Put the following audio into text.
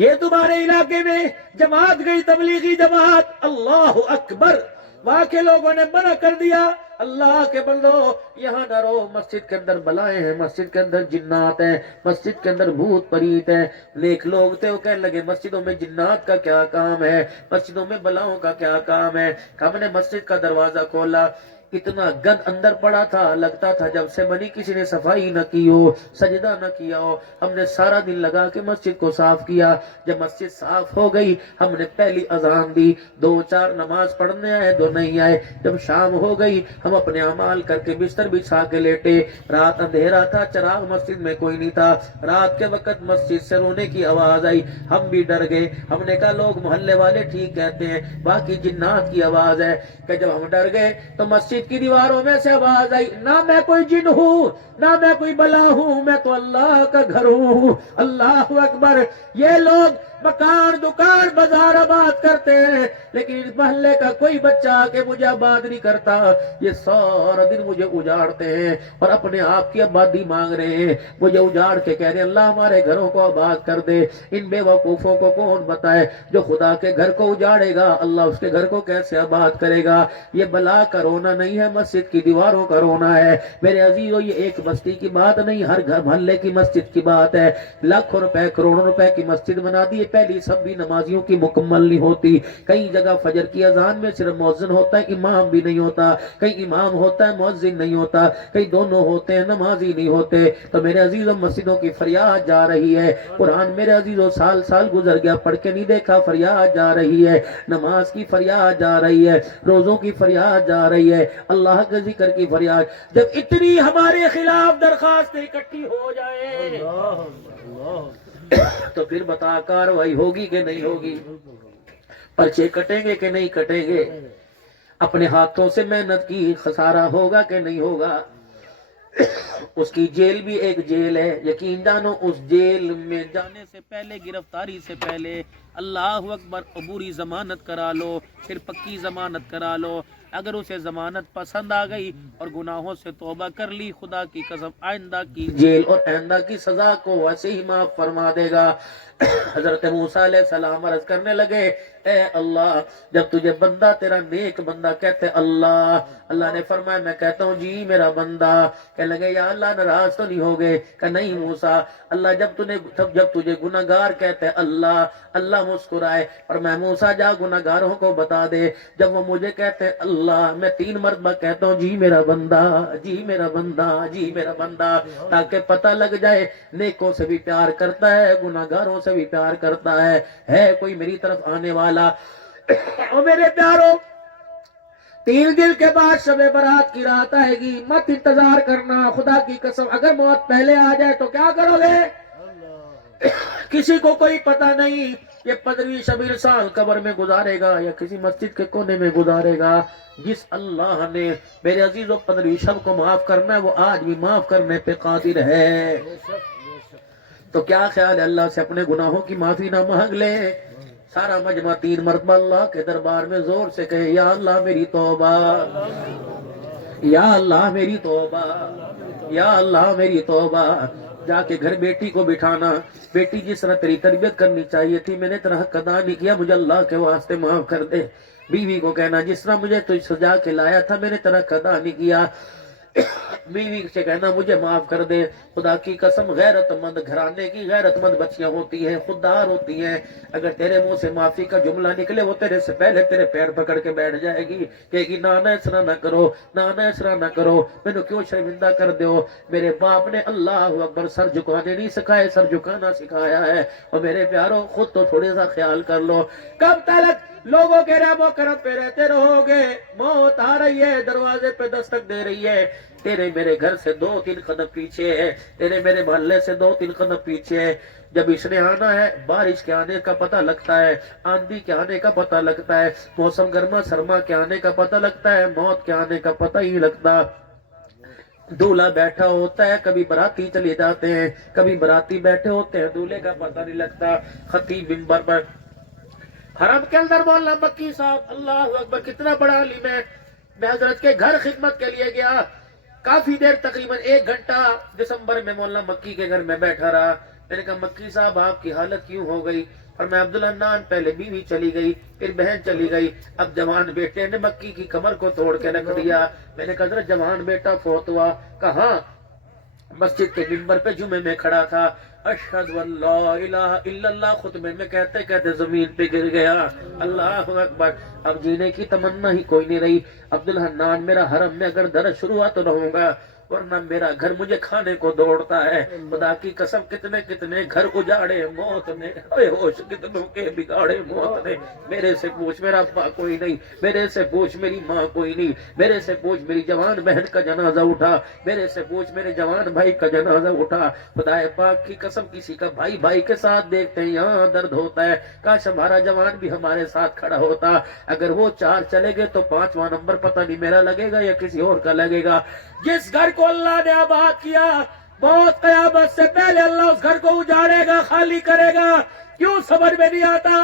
یہ تمہارے علاقے میں جماعت گئی تبلیغی جماعت، اللہ اکبر، وہاں کے لوگوں نے منع کر دیا، اللہ کے بندو یہاں نہ رہو، مسجد کے اندر بلائیں ہیں، مسجد کے اندر جنات ہیں، مسجد کے اندر بھوت پریت ہیں۔ نیک لوگ تھے، وہ کہنے لگے مسجدوں میں جنات کا کیا کام ہے، مسجدوں میں بلاؤں کا کیا کام ہے۔ ہم نے مسجد کا دروازہ کھولا، اتنا گند اندر پڑا تھا، لگتا تھا جب سے بنی کسی نے صفائی نہ کی ہو، سجدہ نہ کیا ہو۔ ہم نے سارا دن لگا کے مسجد کو صاف کیا۔ جب مسجد صاف ہو گئی، ہم نے پہلی اذان دی، 2-4 نماز پڑھنے آئے، 2 نہیں آئے۔ جب شام ہو گئی، ہم اپنے اعمال کر کے بستر بچھا کے لیٹے، رات اندھیرا تھا، چراغ مسجد میں کوئی نہیں تھا۔ رات کے وقت مسجد سے رونے کی آواز آئی، ہم بھی ڈر گئے۔ ہم نے کہا لوگ محلے والے ٹھیک کہتے ہیں، باقی جنات کی آواز ہے۔ کہ جب ہم ڈر گئے تو مسجد کی دیواروں میں سے آواز آئی، نہ میں کوئی جن ہوں، نہ میں کوئی بلا ہوں، میں تو اللہ کا گھر ہوں۔ اللہ اکبر۔ یہ لوگ مکان دکان بازار آباد کرتے ہیں، لیکن اس محلے کا کوئی بچہ آ کے مجھے آباد نہیں کرتا۔ یہ سارا دن مجھے اجاڑتے ہیں اور اپنے آپ کی آبادی مانگ رہے ہیں، مجھے اجاڑ کے کہہ رہے ہیں اللہ ہمارے گھروں کو آباد کر دے۔ ان بے وقوفوں کو کون بتائے، جو خدا کے گھر کو اجاڑے گا اللہ اس کے گھر کو کیسے آباد کرے گا۔ یہ بلا کا رونا نہیں ہے، مسجد کی دیواروں کا رونا ہے۔ میرے عزیزو، یہ ایک بستی کی بات نہیں، ہر گھر محلے کی مسجد کی بات ہے۔ لاکھوں روپے کروڑوں روپے کی مسجد بنا دی، پہلی سب بھی نمازیوں کی مکمل نہیں ہوتی۔ کئی جگہ فجر کی اذان میں صرف مؤذن ہوتا ہے، امام بھی نہیں ہوتا، کئی امام ہوتا ہے مؤذن نہیں ہوتا، کئی دونوں ہوتے ہیں نمازی نہیں ہوتے۔ تو میرے عزیزو، مسجدوں کی فریاد جا رہی ہے۔ قرآن میرے عزیزو سال سال گزر گیا، پڑھ کے نہیں دیکھا، فریاد جا رہی ہے۔ نماز کی فریاد جا رہی ہے، روزوں کی فریاد جا رہی ہے، اللہ کے ذکر کی فریاد۔ جب اتنی ہمارے خلاف درخواستیں اکٹھی ہو جائیں تو پھر بتا کاروائی ہوگی کہ نہیں ہوگی، پرچے کٹیں گے کہ نہیں کٹیں گے، اپنے ہاتھوں سے محنت کی خسارہ ہوگا کہ نہیں ہوگا۔ اس کی جیل بھی ایک جیل ہے، یقین جانو اس جیل میں جانے سے پہلے، گرفتاری سے پہلے اللہ اکبر عبوری ضمانت کرا لو، پھر پکی ضمانت کرا لو۔ اگر اسے ضمانت پسند آ گئی اور گناہوں سے توبہ کر لی، خدا کی قسم آئندہ کی جیل اور آئندہ کی سزا کو ویسے ہی معاف فرما دے گا۔ حضرت موسیٰ علیہ السلام عرض کرنے لگے، اے اللہ، جب تجھے بندہ تیرا نیک بندہ کہتے اللہ، اللہ نے فرمایا میں کہتا ہوں جی میرا بندہ۔ کہنے لگے یا اللہ ناراض تو نہیں ہوگے؟ کہ نہیں موسیٰ، اللہ جب تجھے گناہگار کہتے اللہ، اللہ مسکرائے اور میں موسیٰ جا گناہگاروں کو بتا دے، جب وہ مجھے کہتے اللہ میں 3 مرتبہ کہتا ہوں جی میرا بندہ، جی میرا بندہ، جی میرا بندہ، تاکہ پتہ لگ جائے نیکوں سے بھی پیار کرتا ہے، گناہگاروں سے بھی پیار کرتا ہے کوئی میری طرف آنے والا۔ اور میرے پیاروں، 3 دن کے بعد شب برات کی رات آئے گی، مت انتظار کرنا، خدا کی قسم اگر موت پہلے آ جائے تو کیا کرو گے؟ کسی کو کوئی پتہ نہیں، یہ 15ویں شب انسان قبر میں گزارے گا یا کسی مسجد کے کونے میں گزارے گا۔ جس اللہ نے میرے عزیزوں 15ویں شب کو معاف کرنا ہے، وہ آج بھی معاف کرنے پہ قادر ہے۔ تو کیا خیال ہے، اللہ سے اپنے گناہوں کی معافی نہ مانگ لے؟ سارا مجمع 3 مرتبہ اللہ کے دربار میں زور سے کہے یا اللہ میری توبہ، یا اللہ میری توبہ، یا اللہ میری توبہ۔ جا کے گھر بیٹی کو بٹھانا، بیٹی جس طرح تیری تربیت کرنی چاہیے تھی میں نے تیرا حق ادا نہیں کیا، مجھے اللہ کے واسطے معاف کر دے۔ بیوی کو کہنا جس طرح مجھے تجھ سجا کے لایا تھا میں نے تیرا حق ادا نہیں کیا، بیوی سے کہنا مجھے معاف کر دے۔ خدا کی قسم غیرت مند گھرانے کی غیرت مند بچیاں ہوتی ہیں، خوددار ہوتی ہیں، اگر تیرے منہ سے معافی کا جملہ نکلے وہ تیرے سے پہلے تیرے پیر پکڑ کے بیٹھ جائے گی، کہے گی نانا اس طرح نہ کرو، نانا اس طرح نہ کرو، میں نے کیوں شرمندہ کر دیو؟ میرے باپ نے اللہ اکبر سر جھکانے نہیں سکھائے، سر جھکانا سکھایا ہے۔ اور میرے پیاروں خود تو تھوڑی سا خیال کر لو، کب تک لوگوں کے رحم و کرم پہ رہتے رہو گے؟ موت آ رہی ہے، دروازے پہ دستک دے رہی ہے، تیرے میرے گھر سے 2-3 قدم پیچھے ہے، تیرے میرے محلے سے 2-3 قدم پیچھے ہے۔ جب اس نے آنا ہے، بارش کے آنے کا پتہ لگتا ہے، آندھی کے آنے کا پتہ لگتا ہے، موسم گرما سرما کے آنے کا پتہ لگتا ہے، موت کے آنے کا پتہ ہی لگتا۔ دولہا بیٹھا ہوتا ہے، کبھی براتی چلے جاتے ہیں، کبھی براتی بیٹھے ہوتے ہیں، دولہے کا پتہ نہیں لگتا۔ خطیب منبر پر حرم کے اندر مولانا مکی صاحب، اللہ اکبر کتنا بڑا عالم ہے، میں حضرت کے گھر خدمت کے لیے گیا، کافی دیر تقریباً 1 گھنٹہ دسمبر میں مولانا مکی کے گھر میں بیٹھا رہا۔ میں نے کہا مکی صاحب آپ کی حالت کیوں ہو گئی؟ اور میں عبدالحنان پہلے بیوی چلی گئی، پھر بہن چلی گئی، اب جوان بیٹے نے مکی کی کمر کو توڑ کے رکھ دیا۔ میں نے کہا حضرت جوان بیٹا فوت ہوا کہاں؟ مسجد کے منبر پہ جمعے میں کھڑا تھا، اشہد واللہ الہ الا اللہ خطبے میں کہتے کہتے زمین پہ گر گیا۔ اللہ اکبر۔ اب جینے کی تمنا ہی کوئی نہیں رہی۔ عبدالحنان میرا حرم میں اگر درس شروع ہوا تو رہوں گا، ورنہ میرا گھر مجھے کھانے کو دوڑتا ہے۔ خدا کی قسم کتنے کتنے گھر اجاڑے موت نے، اے ہوش کتنوں کے بگاڑے موت نے۔ میرے سے پوچھ میرا ابا کوئی نہیں، میرے سے پوچھ میری ماں کوئی نہیں، میرے سے پوچھ میری جوان بہن کا جنازہ اٹھا، میرے سے پوچھ میرے جوان بھائی کا جنازہ اٹھا۔ خدا پاک کی قسم کسی کا بھائی بھائی کے ساتھ دیکھتے ہیں یہاں درد ہوتا ہے۔ کاش ہمارا جوان بھی ہمارے ساتھ کھڑا ہوتا۔ اگر وہ 4 چلے گئے تو 5واں نمبر پتہ نہیں میرا لگے گا یا کسی اور کا لگے گا۔ جس گھر کو اللہ نے آباد کیا، بہت قیامت سے پہلے اللہ اس گھر کو اجاڑے گا، خالی کرے گا۔ کیوں سمجھ میں نہیں آتا؟